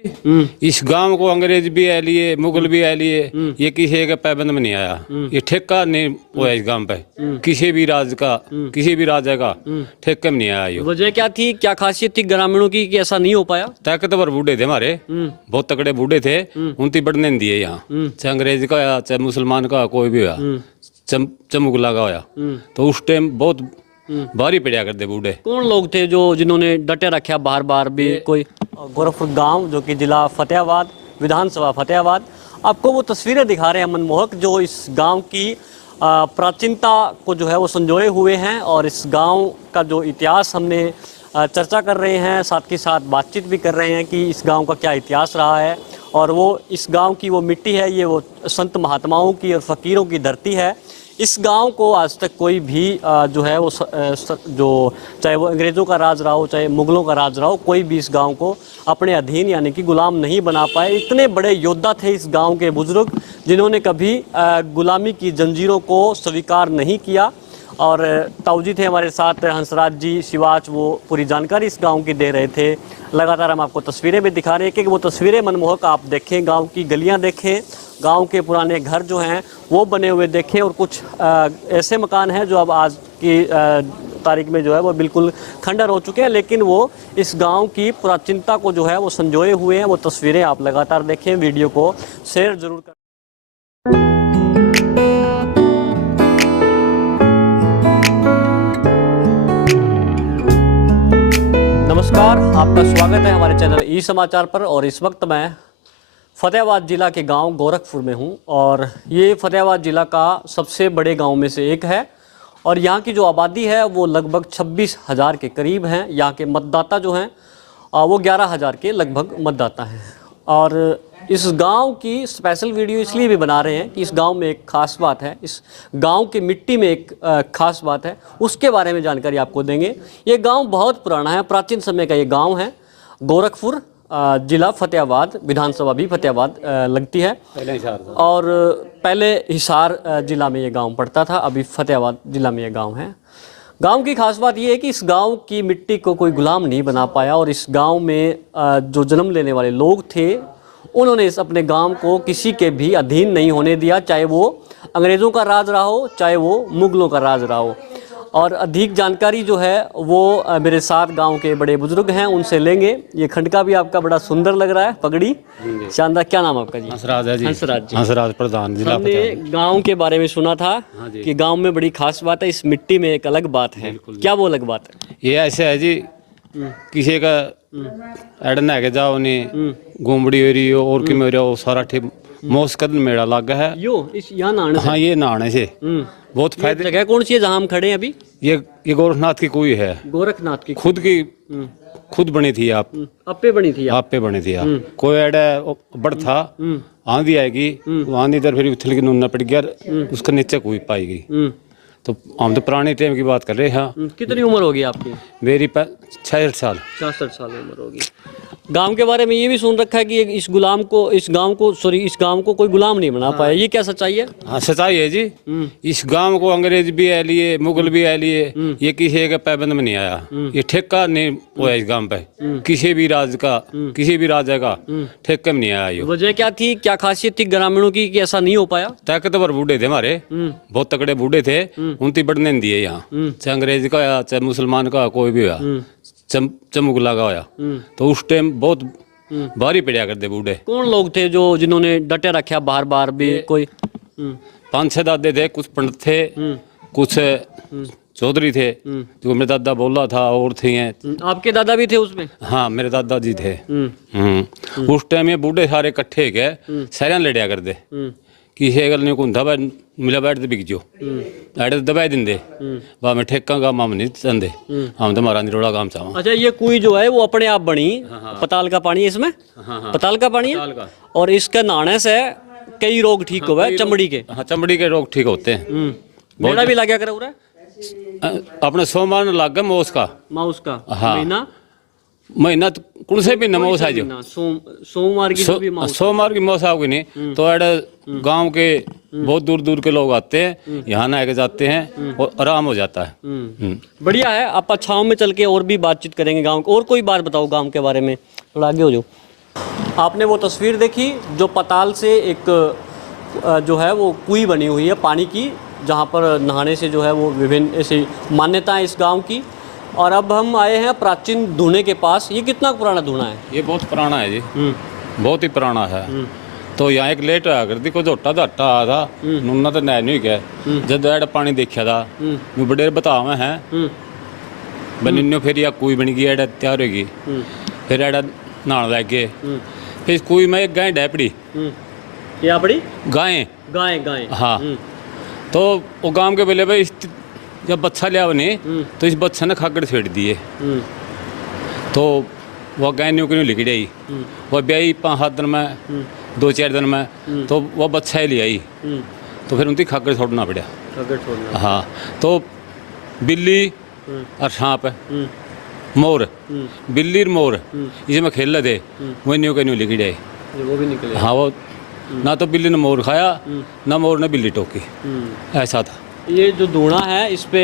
इस गांव को अंग्रेज भी आ लिए, मुगल भी आ लिए, ये किसी के पाबंद में नहीं आया। ये ठेका नहीं हुआ इस गांव पे, किसी भी राज का, किसी भी राजा का ठेके में नहीं आया। ये वजह क्या थी, क्या खासियत थी ग्रामीणों की कि ऐसा नहीं हो पाया? ताकतवर बूढ़े थे हमारे, बहुत तगड़े बूढ़े थे, उनकी बढ़ने नहीं दिए यहाँ। चाहे अंग्रेज का या चाहे मुसलमान का, कोई भी हुआ, चाहे मुगला का होया, तो उस टाइम बहुत भारी पड़ा करते बूढ़े। कौन लोग थे जो जिन्होंने डटे रखा बार बार भी? कोई गोरखपुर गांव जो कि जिला फतेहाबाद, विधानसभा फतेहाबाद, आपको वो तस्वीरें दिखा रहे हैं मनमोहक, जो इस गांव की प्राचीनता को जो है वो संजोए हुए हैं। और इस गांव का जो इतिहास हमने चर्चा कर रहे हैं, साथ ही साथ बातचीत भी कर रहे हैं कि इस गांव का क्या इतिहास रहा है। और वो इस गांव की वो मिट्टी है, ये वो संत महात्माओं की और फ़कीरों की धरती है। इस गांव को आज तक कोई भी जो है वो जो चाहे वो अंग्रेज़ों का राज रहा हो, चाहे मुग़लों का राज रहा हो, कोई भी इस गांव को अपने अधीन यानी कि गुलाम नहीं बना पाए। इतने बड़े योद्धा थे इस गांव के बुजुर्ग, जिन्होंने कभी गुलामी की जंजीरों को स्वीकार नहीं किया। और ताऊजी थे हमारे साथ, हंसराज जी शिवाच, वो पूरी जानकारी इस गांव की दे रहे थे। लगातार हम आपको तस्वीरें भी दिखा रहे हैं कि वो तस्वीरें मनमोहक आप देखें, गांव की गलियां देखें, गांव के पुराने घर जो हैं वो बने हुए देखें। और कुछ ऐसे मकान हैं जो अब आज की तारीख में जो है वो बिल्कुल खंडर हो चुके हैं, लेकिन वो इस गांव की प्राचीनता को जो है वो संजोए हुए हैं। वो तस्वीरें आप लगातार देखें, वीडियो को शेयर जरूर करें। नमस्कार, आपका स्वागत है हमारे चैनल ई समाचार पर। और इस वक्त मैं फतेहाबाद ज़िला के गांव गोरखपुर में हूं, और ये फतेहाबाद ज़िला का सबसे बड़े गांव में से एक है। और यहाँ की जो आबादी है वो लगभग 26,000 के करीब हैं। यहाँ के मतदाता जो हैं वो 11,000 के लगभग मतदाता हैं। और इस गांव की स्पेशल वीडियो इसलिए भी बना रहे हैं कि इस गांव में एक ख़ास बात है, इस गांव की मिट्टी में एक ख़ास बात है, उसके बारे में जानकारी आपको देंगे। ये गांव बहुत पुराना है, प्राचीन समय का ये गांव है। गोरखपुर जिला फतेहाबाद, विधानसभा भी फतेहाबाद लगती है। और पहले हिसार जिला में ये गांव पड़ता था, अभी फतेहाबाद जिला में ये गांव है। गांव की खास बात यह है कि इस गांव की मिट्टी को कोई गुलाम नहीं बना पाया। और इस गांव में जो जन्म लेने वाले लोग थे, उन्होंने इस अपने गांव को किसी के भी अधीन नहीं होने दिया, चाहे वो अंग्रेज़ों का राज रहा हो, चाहे वो मुग़लों का राज रहा हो। और अधिक जानकारी जो है वो मेरे साथ गांव के बड़े बुजुर्ग हैं, उनसे लेंगे। ये खंडका भी आपका बड़ा सुंदर लग रहा है, पगड़ी शानदार। क्या नाम आपका जी? हंसराज है जी। हंसराज जी, हंसराज प्रधान जिला। हमने गांव के बारे में सुना था कि गांव में बड़ी खास बात है, इस मिट्टी में एक अलग बात है। क्या वो अलग बात है? ये ऐसे है जी, किसी का एडन है के जाओ नहीं, घूमड़ी हो रही हो और कि मेरा वो सारा ठीक मोस्कद मेला लगा है। इस यहाँ नहाने से? हाँ, ये नहाने से बहुत फायदे। जगह कौन सी है जहाँ हम खड़े हैं अभी? ये गोरखनाथ की कुई है, गोरखनाथ की खुद बनी थी। आप पे बनी थी? आप पे बनी थी। कोई एडा बड़ था, आंधी आएगी, आंधी इधर फिर उछल के नुन्ना पड़ गया, उसके नीचे कुई पाई गई। तो हम तो पुराने टाइम की बात कर रहे हैं। कितनी उम्र होगी आपकी? मेरी 66 साल। 66 साल उम्र होगी। गांव के बारे में ये भी सुन रखा है कि इस गांव को कोई गुलाम नहीं बना पाया, ये क्या सच्चाई है? हाँ, सच्चाई है जी। इस गांव को अंग्रेज भी आ लिए, मुगल भी आ लिए, ये किसी के पाबंद में नहीं आया। ये ठेका नहीं हुआ इस गांव पे, किसी भी राज का, किसी भी राजा का ठेके में नहीं आया। ये वजह क्या थी, क्या खासियत थी ग्रामीणों की कि ऐसा नहीं हो पाया? ताकतवर बूढ़े थे हमारे, बहुत तगड़े बूढ़े थे, उनकी बढ़ने नहीं दिए यहाँ। चाहे अंग्रेज का या चाहे मुसलमान का, कोई भी हुआ, मुगला का होया, तो उस टाइम बहुत भारी पड़ा करते बूढ़े। कौन लोग थे जो जिन्होंने डटे रखा बार बार भी? कोई 5-6 दादे थे, कुछ पंडित थे, कुछ चौधरी थे, जो मेरे दादा बोला था, और थे। आपके दादा भी थे उसमें? हाँ, मेरे दादाजी थे। उस टाइम ये बूढ़े सारे इकट्ठे गए, सारे लड़िया करते, किसी गल नहीं कुंधा मिला बैठ बिक जो ऐड दबाई देंगे बा में ठेका का माम नहीं चंदे, हम तो हमारा निरोड़ा काम चाहो। अच्छा, ये कुई जो है वो अपने आप बनी? पताल का पानी है इसमें? पताल का पानी है। और इसका नहाने से कई रोग ठीक हो गए, चमड़ी के? हाँ, चमड़ी के रोग ठीक होते हैं। मेरा भी लगा कर अपने सोमवार लग गया माउस का। हाँ, महीना कौन से भी नमोस है जो सोमवार की मौस आओगी नहीं, तो ऐड गांव के बहुत दूर दूर के लोग आते हैं, यहाँ नहा के जाते हैं और आराम हो जाता है। बढ़िया है। आप छाँव में चल के और भी बातचीत करेंगे गांव को। और कोई बात बताओ गांव के बारे में, थोड़ा आगे हो जाओ। आपने वो तस्वीर देखी जो पताल से एक जो है वो कुई बनी हुई है पानी की, जहाँ पर नहाने से जो है वो विभिन्न ऐसी मान्यताएं इस गांव की। और अब हम आए हैं प्राचीन धूने के पास। ये कितना पुराना धूना है? ये बहुत पुराना है जी, बहुत ही पुराना है। तो यहाँ एक लेट आया करती को झोटा दा आटा आया था, नुना तो नैन नहीं गया जब ऐड पानी देखा था मैं बड़े बतावे हैं बनिन्यो फिर या कोई बन गई ऐड तैयार होगी फिर ऐड नहाने लग गए। फिर कोई में एक गाय डैपड़ी क्या बड़ी गाय गाय गाय हाँ। तो वो गांव के बोले भाई जब बच्चा लिया बने तो इस बच्चे ने खाकर छेड़ दिए। तो वह गाय न्यू क्यों लिखी आई, वह ब्याई 5-7 दिन में 2-4 दिन में तो वह बच्चा ही ले आई। तो फिर उनकी खाकर छोड़ना पड़ा। खाकर छोड़ना हाँ। तो बिल्ली और सांप मोर, बिल्ली और मोर इसे में खेल रहे थे, वह न्यू के न्यू लिखी आई। वो भी निकले। हाँ, वो ना तो बिल्ली ने मोर खाया ना मोर ने बिल्ली टोकी, ऐसा था। ये जो धूना है इस पे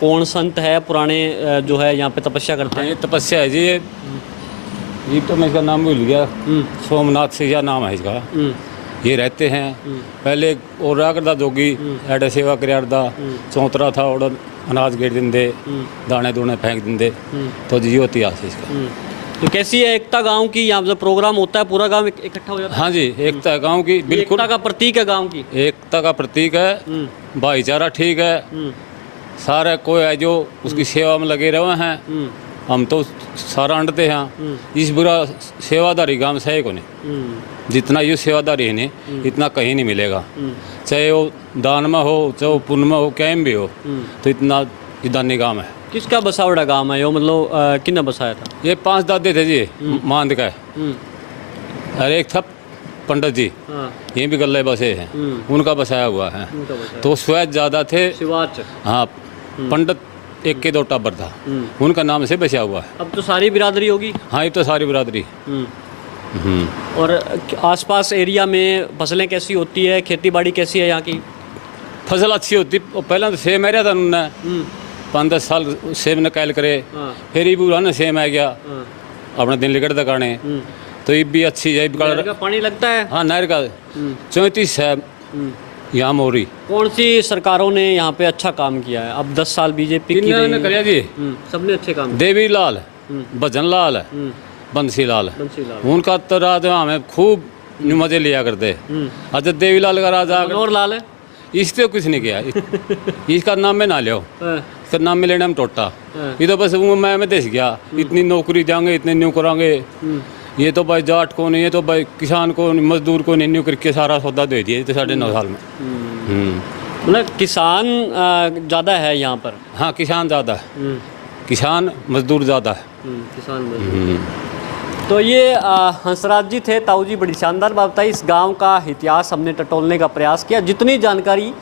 कौन संत है पुराने जो है यहाँ पे तपस्या करते हाँ, हैं? ये तपस्या है जी। ये तो मैं इसका नाम भूल गया, सोमनाथ से या नाम है इसका। ये रहते हैं पहले और रहा करता जोगी ऐडे सेवा करदा चौतरा था और अनाज गेट देंदे दाने दूने फेंक देंदे। तो जी इतिहास है इसका। तो कैसी है एकता गांव की? यहाँ जब प्रोग्राम होता है पूरा गांव इकट्ठा हो जाता है? हाँ जी, एकता है गाँव की, बिल्कुल एकता का प्रतीक है गांव की। एकता का प्रतीक है, भाईचारा ठीक है। सारे कोई है जो उसकी सेवा में लगे रहे हैं, हम तो सारा अंडते हैं। इस बुरा सेवादारी गांव से है को नहीं, जितना ये सेवादारी है नहीं इतना कहीं नहीं मिलेगा। चाहे वो दान में हो चाहे वो पुण्य में हो कहीं भी हो, तो इतना दानी गांव है। किसका बसावड़ा गांव है यो? मतलब किन्ने बसाया था? ये 5 दादे थे जी मांद का, और एक था पंडित जी, हाँ। ये भी गल्ले बसे हैं, उनका बसाया हुआ है। तो स्वैत ज़्यादा थे। शिवाच। हाँ, पंडित एक के 2 टाबर था, उनका नाम से बचा हुआ है। अब तो सारी बिरादरी होगी। हाँ, ये तो सारी बिरादरी। और आसपास एरिया में फसलें कैसी होती है, खेती बाड़ी कैसी है यहाँ की? फसल अच्छी होती। पहले तो सेम एरिया था उन्होंने 5-10 साल सेम निकाल करे, फिर ये बुरा ना सेम आ गया अपने दिन लिकट दकाने। तो ये भी अच्छी है। नहर का पानी लगता है? हाँ, नहर का 34 है यहाँ मोरी। कौन सी सरकारों ने यहाँ पे अच्छा काम किया है? अब 10 साल बीजेपी की ने कराया जी, सबने अच्छे काम। देवी लाल, भजन लाल, बंसी लाल, उनका तो राज हमें खूब मजे लिया करते। अच्छा, देवी लाल का राजा और लाल है इससे कुछ नहीं किया। इसका नाम में ना लियो, इसका नाम में लेने में टोटा। ये तो बस मैं देश गया, इतनी नौकरी देंगे इतने न्यू करांगे। ये तो भाई जाट को नहीं, ये तो भाई किसान को नहीं, मजदूर को नहीं, न्यू करके सारा सौदा दे दिया। तो 9.5 साल में मतलब किसान ज़्यादा है यहाँ पर? हाँ, किसान ज़्यादा है, किसान मजदूर ज़्यादा है। किसान मजदूर। तो ये हंसराज जी थे, ताऊ जी। बड़ी शानदार बात बताई। इस गांव का इतिहास हमने टटोलने का प्रयास किया, जितनी जानकारी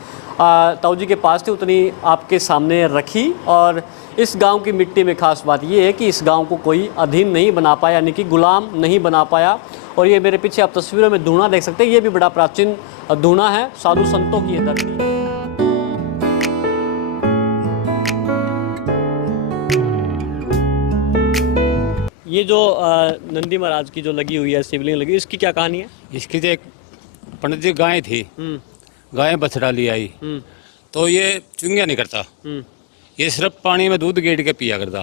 ताऊ जी के पास थी उतनी आपके सामने रखी। और इस गांव की मिट्टी में खास बात ये है कि इस गांव को कोई अधीन नहीं बना पाया, यानी कि गुलाम नहीं बना पाया। और ये मेरे पीछे आप तस्वीरों में धूना देख सकते हैं, ये भी बड़ा प्राचीन धूना है, साधु संतों की ये धरती। ये जो नंदी महाराज की जो लगी हुई है शिवलिंग लगी, इसकी क्या कहानी है? इसकी जो एक पंडित जी गाय थी, गाय बछड़ा ले आई, तो ये चुंगिया नहीं करता, ये सिर्फ पानी में दूध गेड़ के पिया करता।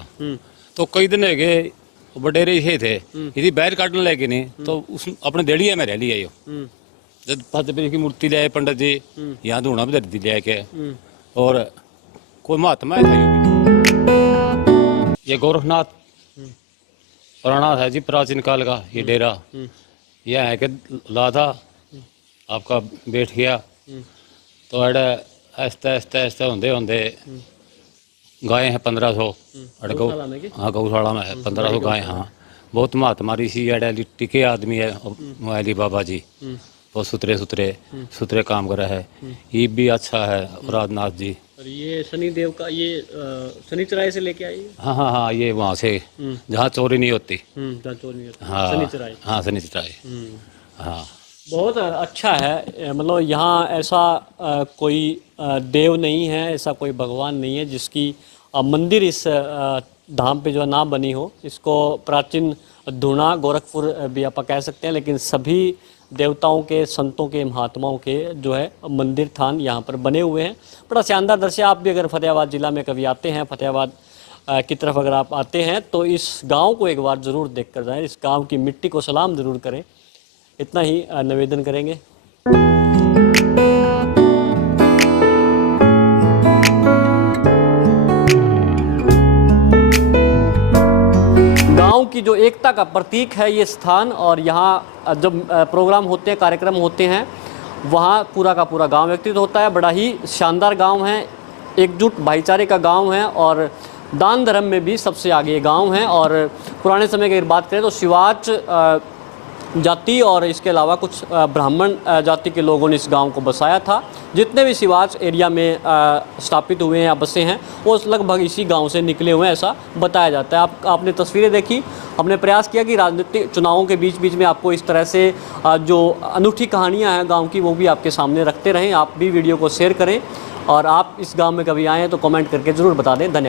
तो कई दिन गए बडेरे ये थे, यदि बैर काटने लगे नहीं तो उस अपने देड़िया में रह लिया यो। जब फतेहपुर की मूर्ति ले आए पंडित जी, यहाँ धूना भी धरती ले आके, और कोई महात्मा था ये गोरखनाथ पुराना है जी, प्राचीन काल का ये डेरा। यह है कि ला था आपका बैठ गया, तो अड़े ऐसा ऐसा ऐसा होंदे होंदे गाय हैं 1500 अड़े गौ। हाँ, गौशाला में है 1500 गाय। हाँ, बहुत महात्मा ऋषि अड़े टिके आदमी है मोहली बाबा जी, बहुत सुथरे सुथरे सुथरे काम कर रहा है। ये भी अच्छा है राजनाथ जी। और ये शनि देव का ये शनिचराय से लेके आई? हाँ हाँ हाँ, ये वहाँ से जहाँ चोरी नहीं होती। जहाँ चोरी नहीं होती। हाँ, शनिचराय। हाँ, शनिचराय। हाँ, बहुत अच्छा है। मतलब यहाँ ऐसा कोई देव नहीं है, ऐसा कोई भगवान नहीं है जिसकी मंदिर इस धाम पे जो ना बनी हो। इसको प्राचीन धुना गोरखपुर भी आप कह सकते हैं, लेकिन सभी देवताओं के, संतों के, महात्माओं के जो है मंदिर थान यहाँ पर बने हुए हैं। बड़ा शानदार दृश्य। आप भी अगर फतेहाबाद ज़िला में कभी आते हैं, फतेहाबाद की तरफ अगर आप आते हैं तो इस गांव को एक बार ज़रूर देख कर जाएँ, इस गांव की मिट्टी को सलाम ज़रूर करें, इतना ही निवेदन करेंगे। गांव की जो एकता का प्रतीक है ये स्थान, और यहाँ जब प्रोग्राम होते हैं, कार्यक्रम होते हैं, वहाँ पूरा का पूरा गांव एकत्रित होता है। बड़ा ही शानदार गांव है, एकजुट भाईचारे का गांव है, और दान धर्म में भी सबसे आगे ये गांव है। और पुराने समय की अगर बात करें तो शिवाच जाति और इसके अलावा कुछ ब्राह्मण जाति के लोगों ने इस गांव को बसाया था। जितने भी शिवाच एरिया में स्थापित हुए हैं या बसे हैं वो लगभग इसी गांव से निकले हुए हैं, ऐसा बताया जाता है। आपने तस्वीरें देखी, हमने प्रयास किया कि राजनीतिक चुनावों के बीच बीच में आपको इस तरह से जो अनूठी कहानियाँ हैं गाँव की वो भी आपके सामने रखते रहें। आप भी वीडियो को शेयर करें, और आप इस गाँव में कभी आएँ तो कमेंट करके ज़रूर बता दें। धन्यवाद।